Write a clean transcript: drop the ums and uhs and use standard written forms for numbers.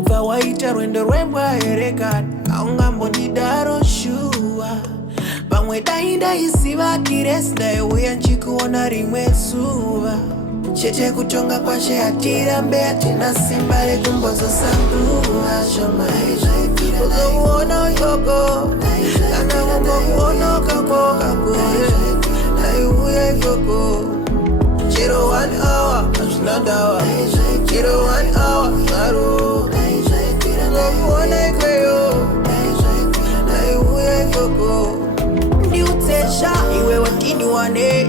Kupa waita rwendo rwembwa erekana aungambo ndidaro shua Pamwe dainda isiva tiresda Ewe nchikuona rimwe suva Chete kutonga kwa sheatira Mbea tina simbale kumbozo sanduwa Shoma Uzo uona yoko Kana wumbo uona kako kako Na iuye yoko 01 hour, Ashnadawa 01 hour, Naru Uona kweyo Na iuye yoko Ni utesha iwe watini wane